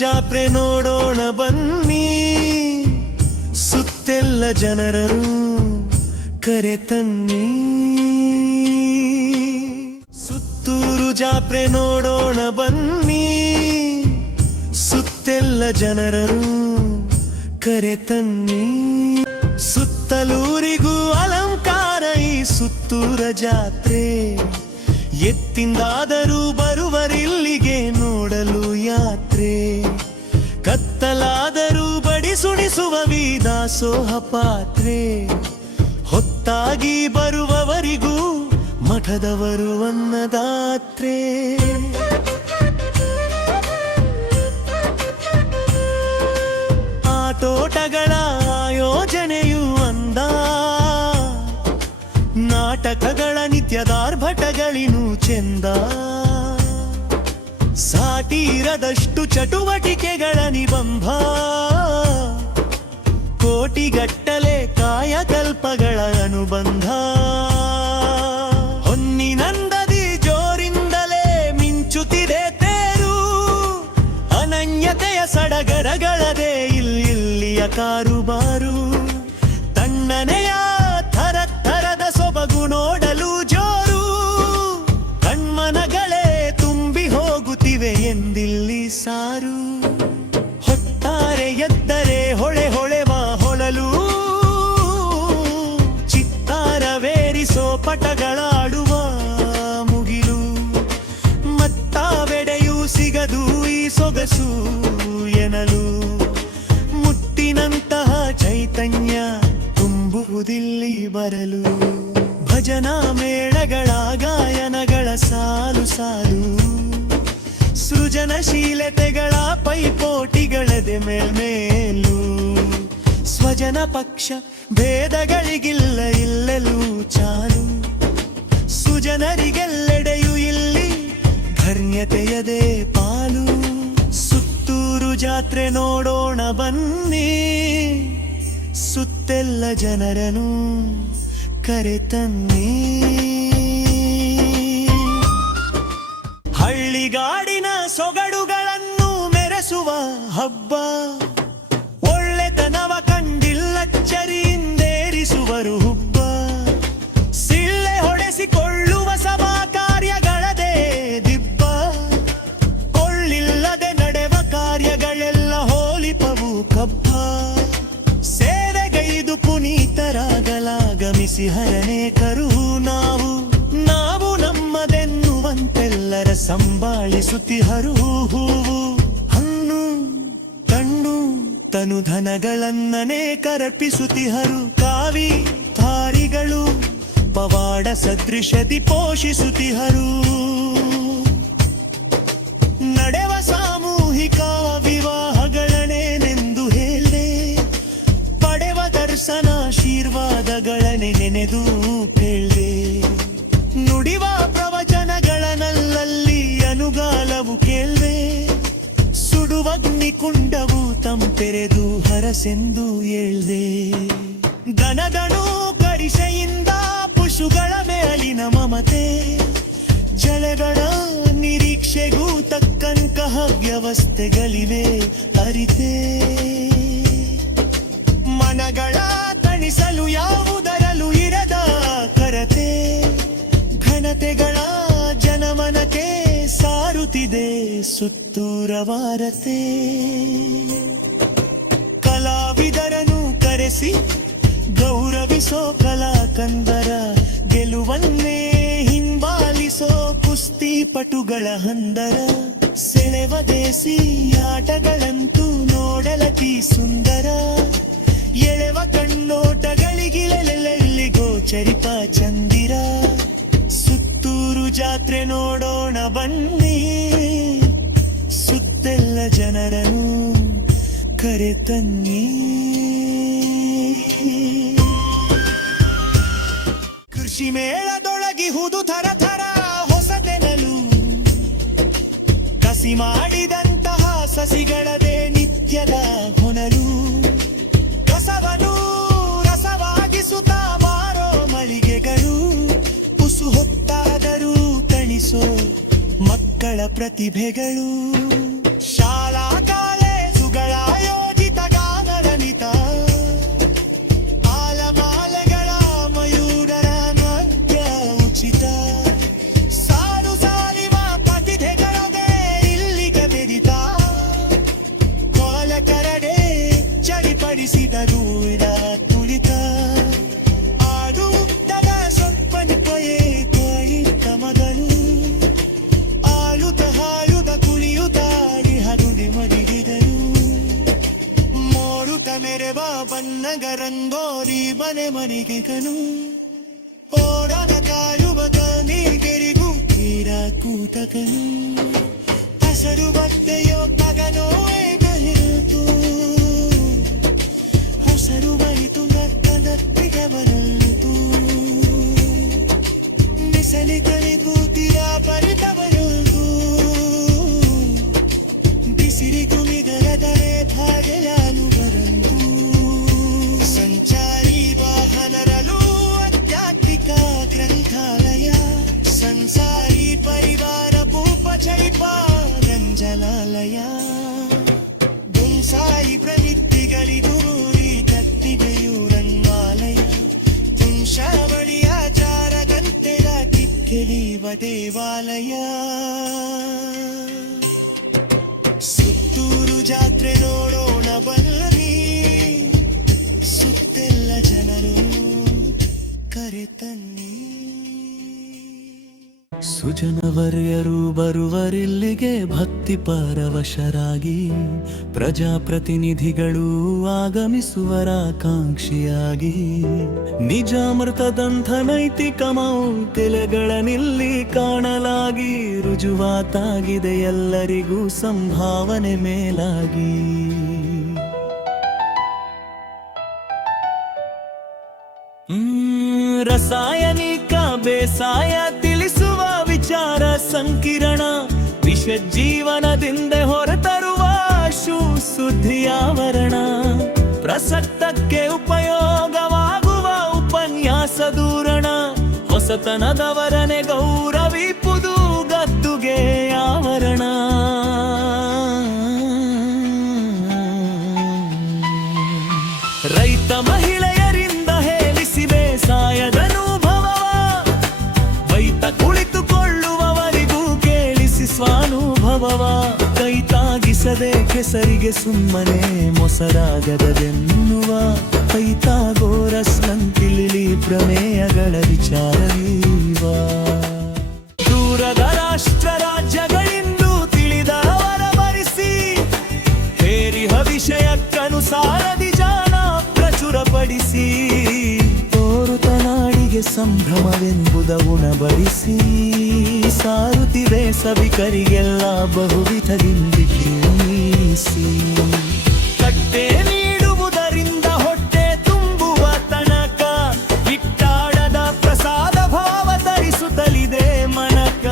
ಜಾತ್ರೆ ನೋಡೋಣ ಬನ್ನಿ, ಸುತ್ತೆಲ್ಲ ಜನರನ್ನು ಕರೆತನ್ನಿ. ಸುತ್ತೂರು ಜಾತ್ರೆ ನೋಡೋಣ ಬನ್ನಿ, ಸುತ್ತೆಲ್ಲ ಜನರನ್ನು ಕರೆತನ್ನಿ. ಸುತ್ತಲೂರಿಗೂ ಅಲಂಕಾರ ಈ ಸುತ್ತೂರ ಜಾತ್ರೆ, ಎತ್ತಿಂದಾದರೂ ಬರುವರಿಲ್ಲಿಗೆ ನೋಡಲು ಯಾತ್ರೆ. ಕತ್ತಲಾದರೂ ಬಡಿಸುಣಿಸುವ ದಾಸೋಹ ಪಾತ್ರೆ, ಹೊತ್ತಾಗಿ ಬರುವವರಿಗೂ ಮಠದವರು ಅನ್ನದಾತ್ರೆ. ಆಟೋಟಗಳ ಆಯೋಜನೆಯು ಅಂದ, ನಾಟಕಗಳ ನಿತ್ಯದಾರ್ಭಟಗಳಿನೂ ಚೆಂದ. ಸಾಟಿರದಷ್ಟು ಚಟುವಟಿಕೆಗಳ ನಿಬಂಧ, ಕೋಟಿಗಟ್ಟಲೆ ಕಾಯಕಲ್ಪಗಳ ಅನುಬಂಧ. ಹೊನ್ನಿನಂದದಿ ಜೋರಿಂದಲೇ ಮಿಂಚುತ್ತಿದೆ ತೇರು, ಅನನ್ಯತೆಯ ಸಡಗರಗಳದೇ ಇಲ್ಲಿಯ ಕಾರುಬಾರು. ತಣ್ಣನೆಯ ಥರ ಥರದ ಸೊಬಗು ನೋಡಲು ಜೋರು, ಕಣ್ಮನಗಳೇ ತುಂಬಿ ಹೋಗುತ್ತಿವೆ ಎಂದಿಲ್ಲಿ ಸಾರು. ಹೊತ್ತಾರೆ ಎದ್ದರೆ ಹೊಳೆ ಹೊಳೆವ ಹೊಳಲು, ಚಿತ್ತಾರವೇರಿಸೋ ಪಟಗಳಾಡುವ ಮುಗಿಲು. ಮತ್ತಾವೆಡೆಯೂ ಸಿಗದು ಈ ಸೊಗಸು ಎನಲು, ಮುತ್ತಿನಂತಹ ಚೈತನ್ಯ ತುಂಬುವುದಿಲ್ಲಿ ಬರಲು. ಭಜನಾ ಮೇಳಗಳ ಗಾಯನಗಳ ಸಾಲು ಸಾಲು, ಸೃಜನಶೀಲತೆಗಳ ಪೈಪೋಟಿಗಳದೆ ಮೇಲ್ಮೇಲು. ಸ್ವಜನ ಪಕ್ಷ ಭೇದಗಳಿಗಿಲ್ಲ ಇಲ್ಲೆಲ್ಲೂ ಚಾಲು, ಸುಜನರಿಗೆಲ್ಲೆಡೆಯೂ ಇಲ್ಲಿ ಧನ್ಯತೆಯದೇ ಪಾಲು. ಸುತ್ತೂರು ಜಾತ್ರೆ ನೋಡೋಣ ಬನ್ನಿ, ಸುತ್ತೆಲ್ಲ ಜನರನ್ನು ಕರೆತನ್ನಿ. ಹಳ್ಳಿಗಾಡಿನ ಸೊಗಡುಗಳನ್ನು ಮೆರೆಸುವ ಹಬ್ಬ, ಒಳ್ಳೆತನವ ಕಂಡಿಲ್ಲಚ್ಚರಿಯಿಂದೇರಿಸುವರು ಹುಬ್ಬ. ಸಿಳ್ಳೆ ಹೊಡೆಸಿಕೊಳ್ಳುವ ಸಭಾ ಕಾರ್ಯಗಳದೇ ದಿಬ್ಬ, ಕೊಳ್ಳಿಲ್ಲದೆ ನಡೆವ ಕಾರ್ಯಗಳೆಲ್ಲ ಹೋಲಿಪವು ಕಬ್ಬ. ಸೇವೆಗೈದು ಪುನೀತರಾಗಲಾಗಮಿಸಿ ಹರನೇ ಕರು ನಾವು, ನಾವು ನಮ್ಮದೆನ್ನುವಂತೆಲ್ಲರ ಸಂಭಾಳಿಸುತ್ತಿಹರು. ಹೂವು ಹಣ್ಣು ಕಣ್ಣು ತನು ಧನಗಳನ್ನನೇ ಕರ್ಪಿಸುತ್ತಿಹರು. ಕಾವಿ ಧಾರಿಗಳು ಪವಾಡ ಸದೃಶದಿ ಪೋಷಿಸುತ್ತಿಹರು. ನಡೆವ ಸಾಮೂಹಿಕ ವಿವಾಹಗಳನ್ನೆಂದು ಹೇಳ್ದೆ, ಪಡೆವ ದರ್ಶನಾಶೀರ್ವಾದಗಳನ್ನೇ ನೆನೆದು ಕೇಳ್ದೆ. ನುಡಿವ ಪ್ರವಚನಗಳನ್ನಲ್ಲಲ್ಲಿ ಅನುಗಾಲವು ಕೇಳ್ದೆ, ಸುಡುವಗ್ನಿ ಕುಂಡವು ತಂಪೆರೆದು ಹರಸೆಂದು ಹೇಳ್ದೆ. ದನದನು ಕರಿಷೆಯಿಂದ ಪಶುಗಳ ಮೇಲಿನ ಮಮತೆ, ಜಲಗಳ ನಿರೀಕ್ಷೆಗೂ ತಕ್ಕಂತಹ ವ್ಯವಸ್ಥೆಗಳಿವೆ ಅರಿತೆ. ಮನಗಳ ತಣಿಸಲು ಯಾವುದರಲ್ಲೂ ಇರದ ಕರತೆ, ಘನತೆಗಳ ಜನಮನಕ್ಕೆ ಸಾರುತ್ತಿದೆ ಸುತ್ತೂರ ವಾರತೆ. ಕಲಾವಿದರನ್ನು ಕರೆಸಿ ಗೌರವಿಸೋ ಕಲಾಕಂದರ, ಗೆಲುವನ್ನೇ ಹಿಂಬಾಲಿಸೋ ಕುಸ್ತಿ ಪಟುಗಳ ಹಂದರ. ಸೆಳೆವ ದೇಸಿ ಆಟಗಳಂತೂ ನೋಡಲತಿ ಸುಂದರ, ಎಳೆವ ಕಣ್ಣೋಟಗಳಿಗಿಳೆಲ್ಲೆಲ್ಲಿ ಗೋಚರಿಪ ಚಂದಿರ. ಸುತ್ತೂರು ಜಾತ್ರೆ ನೋಡೋಣ ಬನ್ನಿ, ಸುತ್ತೆಲ್ಲ ಜನರನ್ನು ಕರೆತನ್ನಿ. ಕೃಷಿ ಮೇಳದೊಳಗಿಹುದು ಥರ ಥರ ಹೊಸತೆನಲು, ಕಸಿ ಮಾಡಿದಂತಹ ಸಸಿಗಳದೇ ನಿತ್ಯದ ಹೊನಲು. ಕಸವನು ರಸವಾಗಿಸುತ್ತ ಮಾರೋ ಮಳಿಗೆಗಳು, ಪುಸು ಹೊತ್ತಾದರೂ ತಣಿಸೋ ಮಕ್ಕಳ ಪ್ರತಿಭೆಗಳು. ಶಾಲಾ ಮನೆ ಮನೆಗೆ ಕನು ಓಡದ ಕಾಯುವ ನೀರಿಗೆರಿಗೂ ತೀರ ಕೂತಕನು ಹಸರು ಬಟ್ಟೆಯೋ ಮಗನೋ ಬೆರೆತು ಹಸರು ಬರಿತು ನಕ್ಕದತ್ತಿಗೆ ಬರಲಿತು ಬಿಸಲಿ ಕಳಿಬೂತಿಯ ಪರಿತವರುದು ಬಿಸಿರಿ ಕುಮಿದರದರೆ ಭಾಗೆಯಾನು ಬರಂದು ಸಂಚಾರಿ ವಾಹನರಲು ಆಧ್ಯಾತ್ಮಿಕ ಗ್ರಂಥಾಲಯ ಸಂಸಾರಿ ಪರಿವಾರ ಭೂಪ ಚೈಪ ರಂಜನಾಲಯ ಬೊನ್ಸಾಯಿ ಪ್ರವೃತ್ತಿಗಳಿಗೂ ಕತ್ತಿಗೆಯೂರನ್ಮಾಲಯ ವಂಶಾವಳಿಯ ಚಾರಗಂತೆರ ಕಿಕ್ಕೆಳಿವ ದೇವಾಲಯ ಸುತ್ತೂರು ಜಾತ್ರೆ ನೋಡೋಣ ಬಲ್ಲನಿ ಸುತ್ತೆಲ್ಲ ಜನರು ಕರೆತನ್ನಿ ಸುಜನವರ್ಯರು ಬರುವರಿಲ್ಲಿಗೆ ಭಕ್ತಿ ಪರವಶರಾಗಿ ಪ್ರಜಾಪ್ರತಿನಿಧಿಗಳು ಆಗಮಿಸುವರ ಕಾಂಕ್ಷಿಯಾಗಿ ನಿಜಾಮೃತದಂಥ ನೈತಿಕ ಮೌಲ್ಯಗಳನ್ನಿಲ್ಲಿ ಕಾಣಲಾಗಿ ರುಜುವಾತಾಗಿದೆ ಎಲ್ಲರಿಗೂ ಸಂಭಾವನೆ ಮೇಲಾಗಿ ರಾಸಾಯನಿಕ ಬೇಸಾಯ ತಿಳಿಸುವ ವಿಚಾರ ಸಂಕಿರಣ ವಿಷ ಜೀವನದಿಂದ ಹೊರತರುವ ಸುದ್ದಿಯಾವರಣ ಪ್ರಸಕ್ತಕ್ಕೆ ಉಪಯೋಗವಾಗುವ ಉಪನ್ಯಾಸ ದೂರಣ ಹೊಸತನದವರನೆ ಗೌರವಿಪುದು ಗದ್ದುಗೆ ಆವರಣ ರೈತ ಮಹಿಳೆಯರಿಂದ ಹೇಳಿಸಿ ಬೇಸಾಯದನುಭವವ ಬೈತ ಕುಳಿತುಕೊಳ್ಳುವವರಿಗೂ ಕೇಳಿಸಿ ಸ್ವಾನುಭವವ ಕೈ ತಾಗಿಸದೆ ಕೆಸರಿಗೆ ಸುಮ್ಮನೆ ಮೊಸರಾಗದೆನ್ನುವ ಪೈಥಾಗೋರಸ್ನಂತಿಳಿ ಪ್ರಮೇಯಗಳ ವಿಚಾರವೀವ ದೂರದ ರಾಷ್ಟ್ರ ರಾಜ್ಯಗಳಿಂದು ತಿಳಿದವರ ಬರಿಸಿ ಹೇರಿಹ ವಿಷಯಕ್ಕನುಸಾರದಿ ಜಾನ ಪ್ರಚುರಪಡಿಸಿ ತೋರುತ ನಾಡಿಗೆ ಸಂಭ್ರಮವೆಂಬುದ ಉಣಬಡಿಸಿ ಸಾರುತ್ತಿದೆ ಸಭಿಕರಿಗೆಲ್ಲ ಬಹುವಿಧದಿಂದಿಸಿ ಕಟ್ಟೆ ನೀಡುವುದರಿಂದ ಹೊಟ್ಟೆ ತುಂಬುವ ತನಕ ಇಟ್ಟಾಡದ ಪ್ರಸಾದ ಭಾವ ಧರಿಸುತ್ತಲಿದೆ ಮನಕ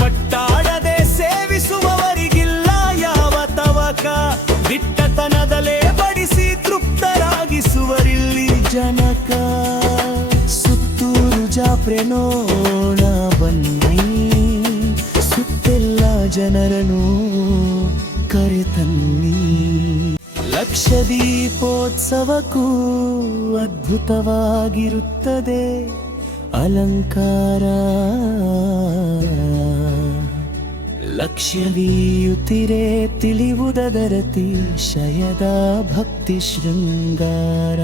ಪಟ್ಟಾಡದೆ ಸೇವಿಸುವವರಿಗಿಲ್ಲ ಯಾವ ತವಕ ದಿಟ್ಟತನದಲೇ ಬಡಿಸಿ ತೃಪ್ತರಾಗಿಸುವರಿಲ್ಲಿ ಜನಕ ಸುತ್ತೂರು ಜಾತ್ರೆ ನೋಡ ಬನ್ನಿ ಸುತ್ತೆಲ್ಲ ಜನರನ್ನು ಕರೆತನ್ನಿ ಲಕ್ಷದೀಪೋತ್ಸವಕ್ಕೂ ಅದ್ಭುತವಾಗಿರುತ್ತದೆ ಅಲಂಕಾರ ಲಕ್ಷ್ಯವೀಯುತ್ತಿರೆ ತಿಳಿಯುವುದರತಿಶಯದ ಭಕ್ತಿ ಶೃಂಗಾರ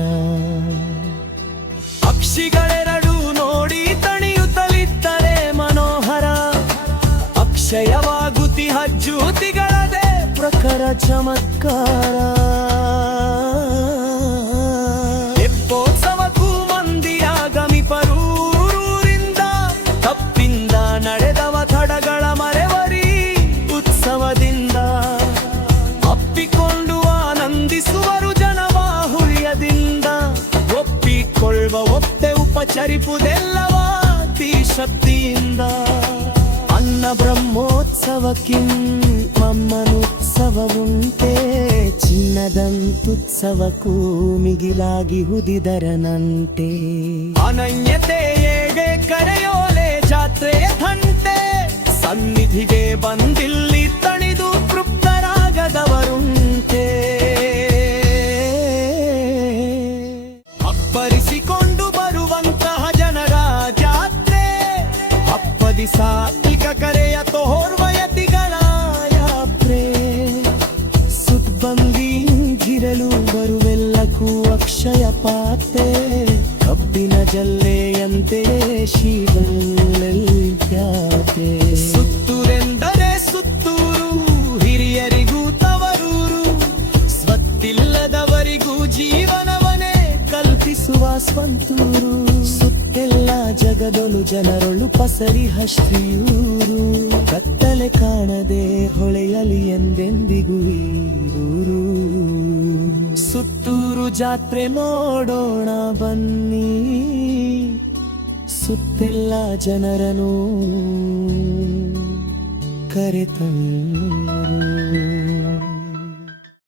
ಅಕ್ಷಿಗಳೆರಡು ನೋಡಿ ತಣಿಯುತ್ತಲಿದ್ದರೆ ಮನೋಹರ ಅಕ್ಷಯವಾಗುತಿ ಹಜ್ಜೂತಿಗಳದೆ ಪ್ರಖರ ಚಮತ್ಕಾರ ತೆಪ್ಪೋತ್ಸವಕ್ಕೂ ಮಂದಿಯಾಗಮಿಪರೂರಿಂದ ತಪ್ಪಿಂದ ನಡೆದವ ತಡಗಳ ಮರೆವರಿ ಉತ್ಸವದಿಂದ ಅಪ್ಪಿಕೊಂಡು ಆನಂದಿಸುವರು ಜನವಾಹುರ್ಯದಿಂದ ಒಪ್ಪಿಕೊಳ್ಳುವ ಒಪ್ಪೆ ಉಪಚರಿಪುದೆಲ್ಲವ ಶಕ್ತಿಯಿಂದ ಅನ್ನ ಬ್ರಹ್ಮೋತ್ಸವಕ್ಕಿಮ್ಮನುತ್ಸವವುಂಟೆ ಚಿನ್ನದಂತುತ್ಸವಕ್ಕೂ ಮಿಗಿಲಾಗಿ ಹುದಿದರನಂತೆ ಅನನ್ಯತೆಯೇಗೆ ಕರೆಯೋಲೆ ಜಾತ್ರೆ ಥಂಟೆ ಸನ್ನಿಧಿಗೆ ಬಂದಿಲ್ಲಿ ತಣಿದು ತೃಪ್ತರಾಗದವರುಂಟೆ ಅಪ್ಪರಿಸಿಕೊಂಡು ಬರುವಂತಹ ಜನರ ಜಾತ್ರೆ ಹಪ್ಪದಿ ಸಾತ್ವಿಕ ಕರೆಯ ತೋರ್ವಯತಿಗಳ ಯಾತ್ರೆ ಸುದ್ಬಂದಿಗಿರಲು ಬರುವೆಲ್ಲಕ್ಕೂ ಅಕ್ಷಯ ಪಾತ್ರೆ ಕಬ್ಬಿನ ಜಲ್ಲೆಯಂತೆ ಶಿವಲ್ಯಾತೆ ಸುತ್ತೂರೆಂದರೆ ಸುತ್ತೂರು ಹಿರಿಯರಿಗೂ ತವರೂರು ಸ್ವತ್ತಿಲ್ಲದವರಿಗೂ ಜೀವನವನೇ ಜಾಗದೊಳು ಜನರೊಳು ಪಸರಿ ಹಶ್ರಿಯೂರು ಕತ್ತಲೆ ಕಾಣದೆ ಹೊಳೆಯಲಿ ಎಂದೆಂದಿಗೂ ಈರೂರು ಸುತ್ತೂರು ಜಾತ್ರೆ ನೋಡೋಣ ಬನ್ನಿ ಸುತ್ತೆಲ್ಲ ಜನರನು ಕರೆತಂದ